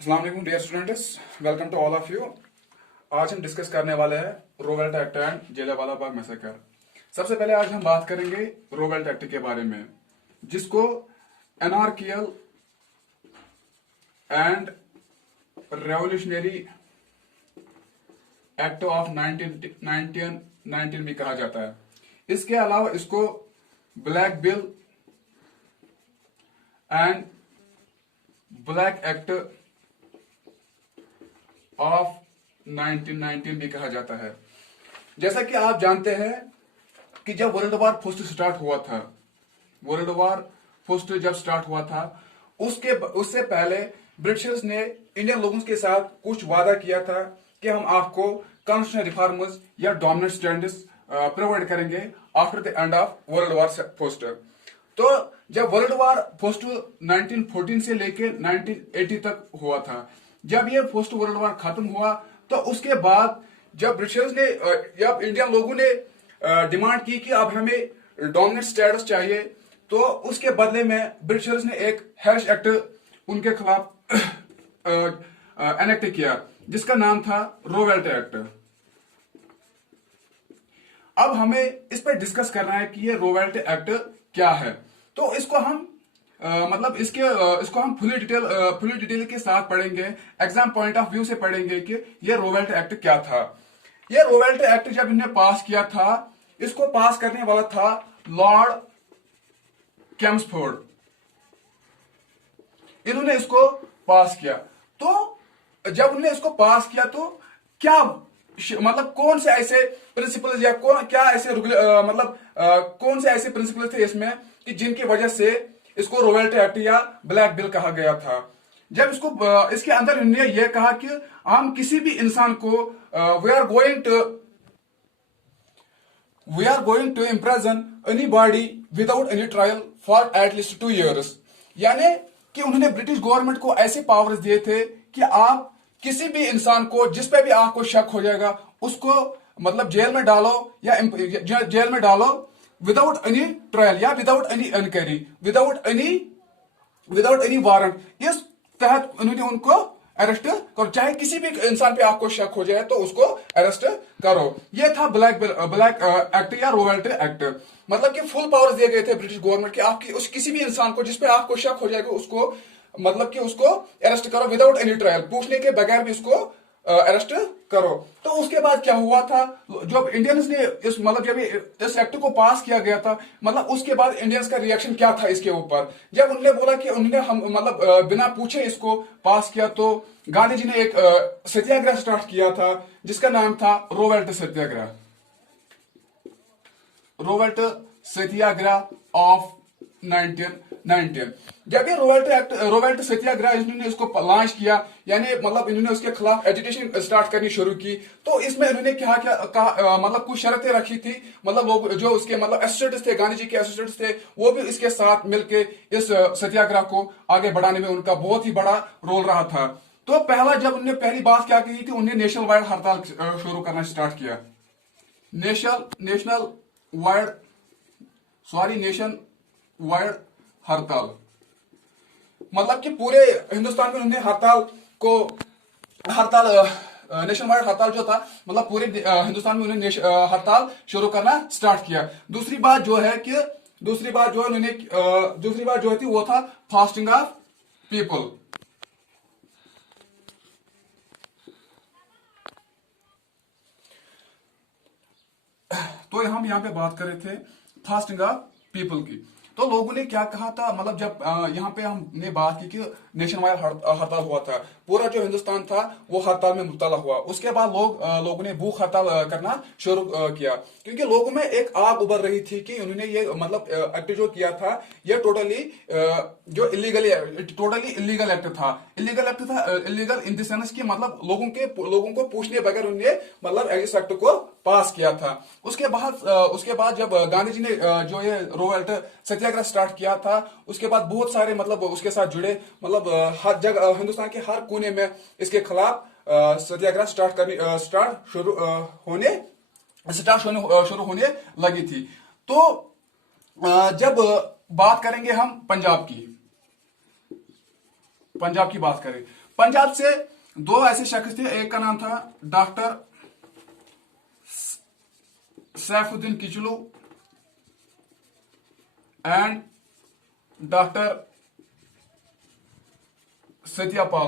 अस्सलाम वालेकुम dear students, welcome to all of you. आज हम डिस्कस करने वाले हैं Rowlatt act and Jallianwala Bagh massacre. सबसे पहले आज हम बात करेंगे रोवेल्ट एक्ट के बारे में, जिसको एनार्कियल एंड रेवोल्यूशनरी एक्ट ऑफ 1919 भी कहा जाता है। इसके अलावा इसको black bill and black act of 1919 भी कहा जाता है। जैसा कि आप जानते हैं कि जब वर्ल्ड वॉर फर्स्ट स्टार्ट हुआ था, वर्ल्ड वॉर फर्स्ट जब स्टार्ट हुआ था, उससे पहले ब्रिटिशर्स ने इंडियन लोगों के साथ कुछ वादा किया था कि हम आपको कॉन्स्टिट्यूशनल रिफॉर्म्स या डोमिनेंट स्टैंडर्ड्स प्रोवाइड करेंगे after the end of world war first. तो जब वर्ल्ड वॉर फर्स्ट 1914 से लेके 1980 तक हुआ था, जब ये फर्स्ट वर्ल्ड वॉर खत्म हुआ तो उसके बाद जब ब्रिटिशर्स ने या इंडियन लोगों ने डिमांड की कि अब हमें डोमिनेंट स्टेटस चाहिए, तो उसके बदले में ब्रिटिशर्स ने एक हैरिस एक्ट उनके खिलाफ एनेक्ट किया, जिसका नाम था रोवेल्ट एक्ट। अब हमें इस पर डिस्कस करना है कि ये रोवेल्ट एक्ट क्या है। तो इसको हम इसको हम फुली डिटेल के साथ पढ़ेंगे, एग्जाम पॉइंट ऑफ व्यू से पढ़ेंगे कि ये रोवेल्ट एक्ट क्या था। ये रोवेल्ट एक्ट जब इन्हें पास किया था, इसको पास करने वाला था लॉर्ड चेम्सफोर्ड। इन्होंने इसको पास किया। तो जब उन्होंने इसको पास किया तो क्या कौन से ऐसे प्रिंसिपल्स या कौन से ऐसे प्रिंसिपल्स थे इसमें कि जिनकी वजह से इसको रोवेल्ट एक्ट या ब्लैक बिल कहा गया था। जब इसके अंदर इन्होंने यह कहा कि हम किसी भी इंसान को we are going to imprison anybody without any trial for at least 2 years। यानी कि उन्होंने ब्रिटिश गवर्नमेंट को ऐसे पावर्स दिए थे कि आप किसी भी इंसान को जिस पे भी आपको शक हो जाएगा उसको जेल में डालो या जेल में डालो विदाउट एनी ट्रायल या without any inquiry, without any warrant. इस तहत उन्होंने उनको अरेस्ट करो, चाहे किसी भी इंसान पे आपको शक हो जाए तो उसको अरेस्ट करो। यह था ब्लैक एक्ट या रोवेल्ट एक्ट। मतलब कि फुल पावर्स दिए गए थे ब्रिटिश गवर्नमेंट के, आपकी उस किसी भी इंसान को जिस पे आपको शक हो जाएगा उसको उसको अरेस्ट करो विदाउट एनी ट्रायल, पूछने के बगैर भी उसको अरेस्ट करो। तो उसके बाद क्या हुआ था, जब इंडियंस ने जब इस एक्ट को पास किया गया था, उसके बाद इंडियंस का रिएक्शन क्या था इसके ऊपर। जब उन्होंने बोला कि उन्होंने हम बिना पूछे इसको पास किया, तो गांधी जी ने एक सत्याग्रह स्टार्ट किया था जिसका नाम था रोवेल्ट सत्याग्रह। रोवेल्ट सत्याग्रह ऑफ 1919। जब ये रोवेल्ट सत्याग्रह इन्होंने इसको लॉन्च किया, यानी इन्होंने उसके खिलाफ एजिटेशन स्टार्ट करनी शुरू की, तो इसमें इन्होंने क्या कहा, कुछ शर्तें रखी थी। लोग जो उसके एसोसिएट्स थे, गांधी जी के एसोसिएट्स थे, वो भी इसके साथ मिलके इस सत्याग्रह को आगे बढ़ाने में उनका बहुत ही बड़ा रोल रहा था। तो जब उन्होंने पहली बात क्या की थी, उन्हें नेशनल वाइड हड़ताल शुरू करना स्टार्ट किया। नेशन वाइड हड़ताल, कि पूरे हिंदुस्तान में उन्होंने नेशन वाइड हड़ताल जो था, पूरे हिंदुस्तान में उन्होंने हड़ताल शुरू करना स्टार्ट किया। दूसरी बात जो थी वो था फास्टिंग ऑफ पीपल। तो हम यहाँ पे बात कर रहे थे फास्टिंग ऑफ पीपल की। तो लोगों ने क्या कहा था, जब यहाँ पे हमने बात की कि नेशन वाइड हड़ताल हुआ था, पूरा जो हिंदुस्तान था वो हड़ताल में मुब्तला हुआ। उसके बाद लोगों ने भूख हड़ताल करना शुरू किया, क्योंकि लोगों में एक आग उभर रही थी कि उन्होंने ये एक्ट जो किया था ये टोटली इलीगल एक्ट था। इलीगल इन द सेंस कि लोगों को पूछने बगैर उन्होंने इस एक्ट को पास किया था। उसके बाद जब गांधी जी ने जो ये रोवेल्ट सत्याग्रह स्टार्ट किया था, उसके बाद बहुत सारे उसके साथ जुड़े हर जगह हिंदुस्तान के हर कोने में इसके खिलाफ सत्याग्रह शुरू होने लगी थी। तो जब बात करेंगे हम पंजाब की बात करें, पंजाब से दो ऐसे शख्स थे, एक का नाम था doctor Saifuddin Kitchlew and doctor Satyapal.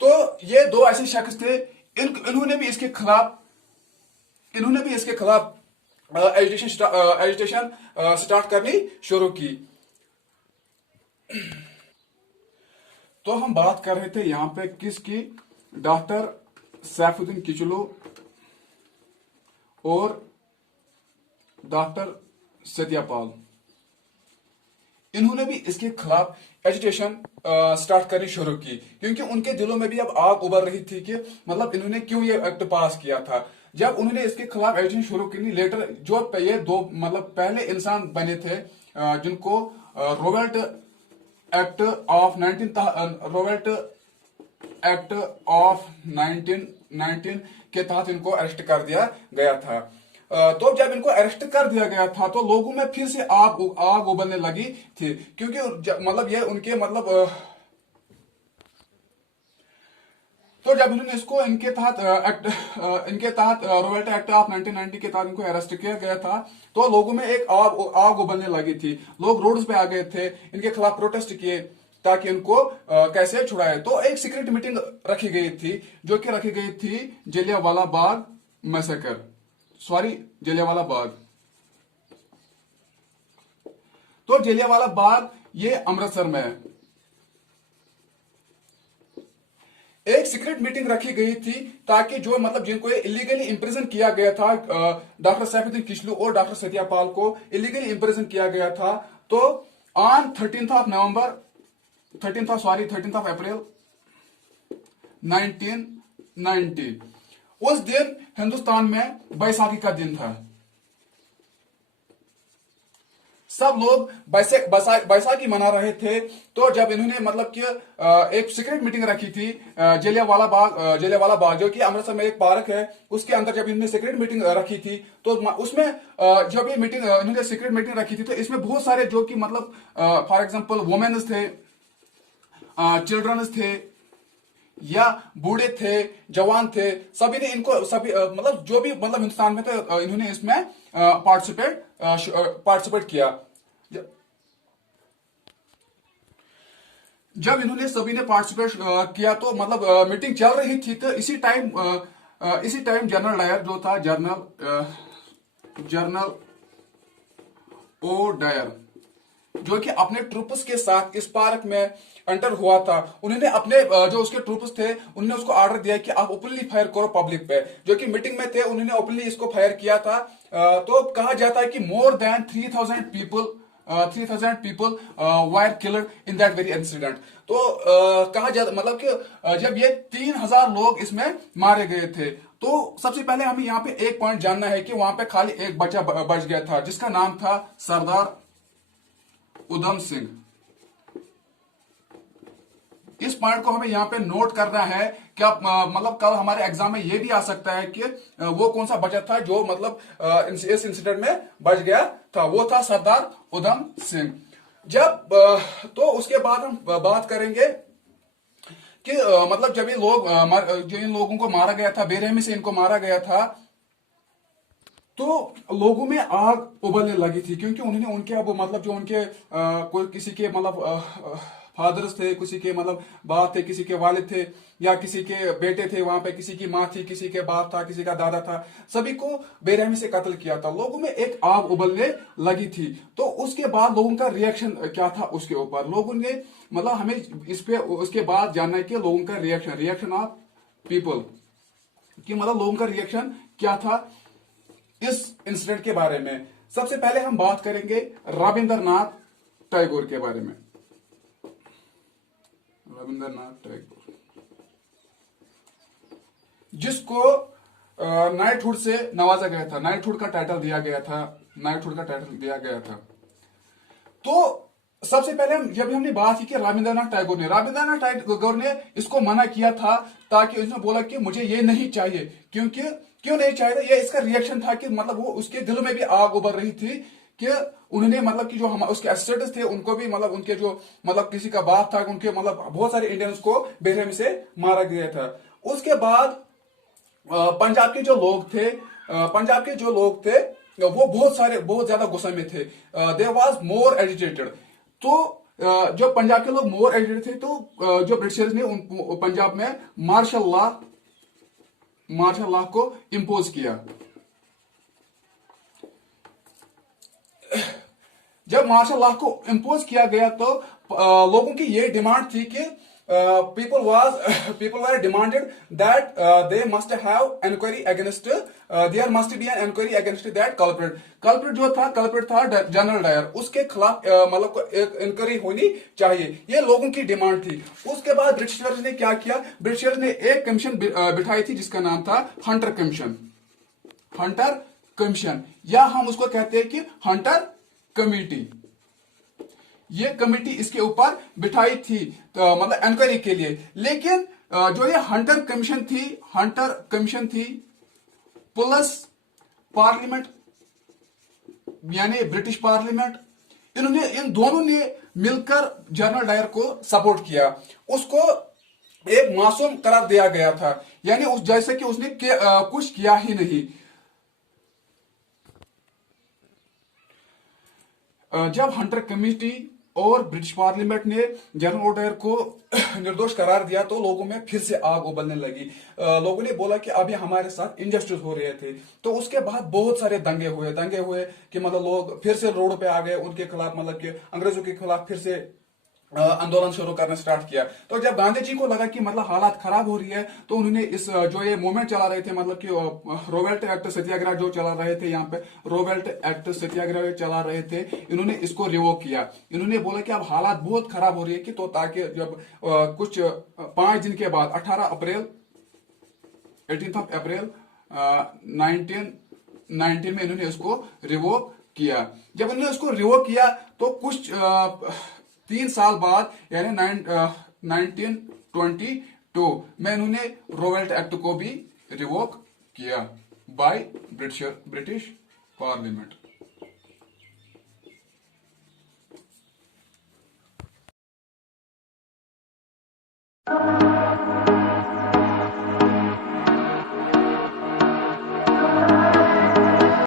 तो ये दो ऐसे शख्स थे, इन्होंने भी इसके खिलाफ एजुटेशन स्टार्ट करनी शुरू की। तो हम बात कर रहे थे यहां पे किसकी, डॉक्टर सैफुद्दीन किचलू और डॉक्टर सत्यापाल। इन्होंने भी इसके खिलाफ एजुटेशन स्टार्ट करनी शुरू की, क्योंकि उनके दिलों में भी अब आग उभर रही थी कि मतलब इन्होंने क्यों ये एक्ट पास किया था। जब उन्होंने इसके खिलाफ एजुटेशन शुरू की, लेटर जो ये दो मतलब पहले इंसान बने थे जिनको रोवेल्ट एक्ट ऑफ 1919 के तहत इनको अरेस्ट कर दिया गया था। तो जब इनको अरेस्ट कर दिया गया था तो लोगों में फिर से आग उबलने लगी थी, क्योंकि मतलब ये उनके मतलब तो जब इन्होंने इसको इनके तहत रोवेल्ट एक्ट ऑफ 1990 के तहत इनको अरेस्ट किया गया था, तो लोगों में एक आग उबलने लगी थी। लोग रोड्स पे आ गए थे, इनके खिलाफ प्रोटेस्ट किए ताकि इनको कैसे छुड़ाए। तो एक सीक्रेट मीटिंग रखी गई थी, जो कि रखी गई थी जलियांवाला बाग मैसेकर, जलियांवाला बाग। तो जलियांवाला बाग ये अमृतसर में है। एक सीक्रेट मीटिंग रखी गई थी ताकि जो मतलब जिनको इलीगली इंप्रिजन किया गया था, डॉक्टर सैफुद्दीन किचलू और डॉक्टर सत्यापाल को इलीगली इंप्रिजन किया गया था। तो ऑन 13th ऑफ अप्रैल 1990 उस दिन हिंदुस्तान में बैसाखी का दिन था। सब लोग बैसाखी मना रहे थे। तो जब इन्होंने मतलब कि एक सीक्रेट मीटिंग रखी थी जलियांवाला बाग जो कि अमृतसर में एक पार्क है, उसके अंदर जब इन्होंने सीक्रेट मीटिंग रखी थी, तो उसमें जब ये मीटिंग इन्होंने सीक्रेट मीटिंग रखी थी, तो इसमें बहुत सारे जो कि मतलब फॉर एग्जांपल वुमेन्स थे, चिल्ड्रंस थे, या बूढ़े थे, जवान थे, सभी ने इनको मतलब जो भी मतलब हिंदुस्तान में थे इन्होंने इसमें पार्टिसिपेट किया। जब इन्होंने सभी ने पार्टिसिपेट किया तो मतलब मीटिंग चल रही थी। तो इसी टाइम जनरल डायर जो था, जनरल ओ डायर, जो कि अपने ट्रूप्स के साथ इस पार्क में एंटर हुआ था, उन्होंने अपने जो उसके ट्रूप्स थे उन्होंने उसको ऑर्डर दिया कि आप ओपनली फायर करो पब्लिक पे। जो कि मीटिंग में थे उन्होंने ओपनली इसको फायर किया था। तो कहा जाता है कि more than 3000 people were killed in that very incident. तो कहा जाता मतलब कि जब ये 3000 लोग इसमें मारे गए थे। तो सबसे पहले हमें यहाँ पे एक पॉइंट जानना है कि वहां पे खाली एक बच्चा बच गया था, जिसका नाम था सरदार उधम सिंह। इस पॉइंट को हमें यहां पे नोट करना है। क्या मतलब कल हमारे एग्जाम में ये भी आ सकता है कि वो कौन सा बचा था जो मतलब इस इंसिडेंट में बच गया था, वो था सरदार उधम सिंह। जब तो उसके बाद हम बात करेंगे कि मतलब जब ये लोग जो इन लोगों को मारा गया था, बेरहमी से इनको मारा गया था, तो लोगों में आग उबलने लगी थी, क्योंकि उन्होंने उनके अब मतलब जो उनके कोई किसी के मतलब फादर्स थे, किसी के मतलब बाप थे, किसी के वालिद थे, या किसी के बेटे थे, वहां पे किसी की माँ थी, किसी के बाप था, किसी का दादा था, सभी को बेरहमी से कत्ल किया था। लोगों में एक आग उबलने लगी थी। तो उसके बाद लोगों का रिएक्शन क्या था उसके ऊपर, लोगों ने मतलब हमें इस पे उसके बाद जानना है कि लोगों का रिएक्शन ऑफ पीपल, कि मतलब लोगों का रिएक्शन क्या था इस इंसिडेंट के बारे में। सबसे पहले हम बात करेंगे रविंद्रनाथ टैगोर के बारे में। रविंद्रनाथ टैगोर, जिसको नाइटहुड से नवाजा गया था, नाइटहुड का टाइटल दिया गया था। तो सबसे पहले जब हमने बात की कि रविंद्रनाथ टैगोर ने इसको मना किया था, ताकि उसने बोला कि मुझे ये नहीं चाहिए। क्यों नहीं चाहिए? ये इसका रिएक्शन था कि मतलब वो उसके दिल में भी आग उभर रही थी कि उन्होंने मतलब कि जो हम उसके एसेट्स थे उनको भी मतलब उनके जो मतलब किसी का बाप था उनके मतलब बहुत सारे इंडियंस को बेरहमी से मारा गया था। उसके बाद पंजाब के जो लोग थे पंजाब के जो लोग थे वो बहुत ज्यादा गुस्से में थे। They was more agitated. तो जो पंजाब के लोग मोर एजिटेटेड थे तो जो ब्रिटिशर्स ने पंजाब में मार्शल लॉ को इम्पोज किया। जब मार्शल लॉ को इम्पोज किया गया तो लोगों की ये डिमांड थी कि people were demanded that they must have enquiry against there must be an enquiry against that culprit जो था culprit था जनरल डायर, उसके खिलाफ मतलब एक इंक्वायरी होनी चाहिए, ये लोगों की डिमांड थी। उसके बाद ब्रिटिशर्स ने क्या किया, ब्रिटिशर्स ने एक कमीशन बिठाई थी जिसका नाम था हंटर कमीशन, या हम उसको कहते हैं कि हंटर कमेटी। ये कमेटी इसके ऊपर बिठाई थी तो मतलब इंक्वायरी के लिए। लेकिन जो ये हंटर कमीशन थी प्लस पार्लियामेंट यानी ब्रिटिश पार्लियामेंट, इन दोनों ने मिलकर जनरल डायर को सपोर्ट किया। उसको एक मासूम करार दिया गया था, यानी उस जैसे कि उसने कुछ किया ही नहीं। जब हंटर कमेटी और ब्रिटिश पार्लियामेंट ने जनरल डायर को निर्दोष करार दिया तो लोगों में फिर से आग उबलने लगी। लोगों ने बोला कि अभी हमारे साथ इनजस्टिस हो रहे थे। तो उसके बाद बहुत सारे दंगे हुए कि मतलब लोग फिर से रोड पे आ गए उनके खिलाफ, मतलब कि अंग्रेजों के खिलाफ फिर से आंदोलन शुरू करना स्टार्ट किया। तो जब गांधी जी को लगा कि मतलब हालात खराब हो रही है तो उन्होंने इस जो ये मूवमेंट चला रहे थे, मतलब कि रोवेल्ट एक्ट सत्याग्रह जो चला रहे थे, यहाँ पे रोवेल्ट एक्ट सत्याग्रह चला रहे थे, इन्होंने इसको रिवोक किया। इन्होंने बोला कि अब हालात बहुत खराब हो रही है कि तो ताकि जब कुछ 5 दिन के बाद 18 अप्रैल 1919 में इन्होंने इसको रिवोक किया। जब इन्होंने इसको रिवोक किया तो कुछ 3 साल बाद यानी 1922 में इन्होंने रोवेल्ट एक्ट को भी रिवोक किया बाय ब्रिटिश पार्लियामेंट।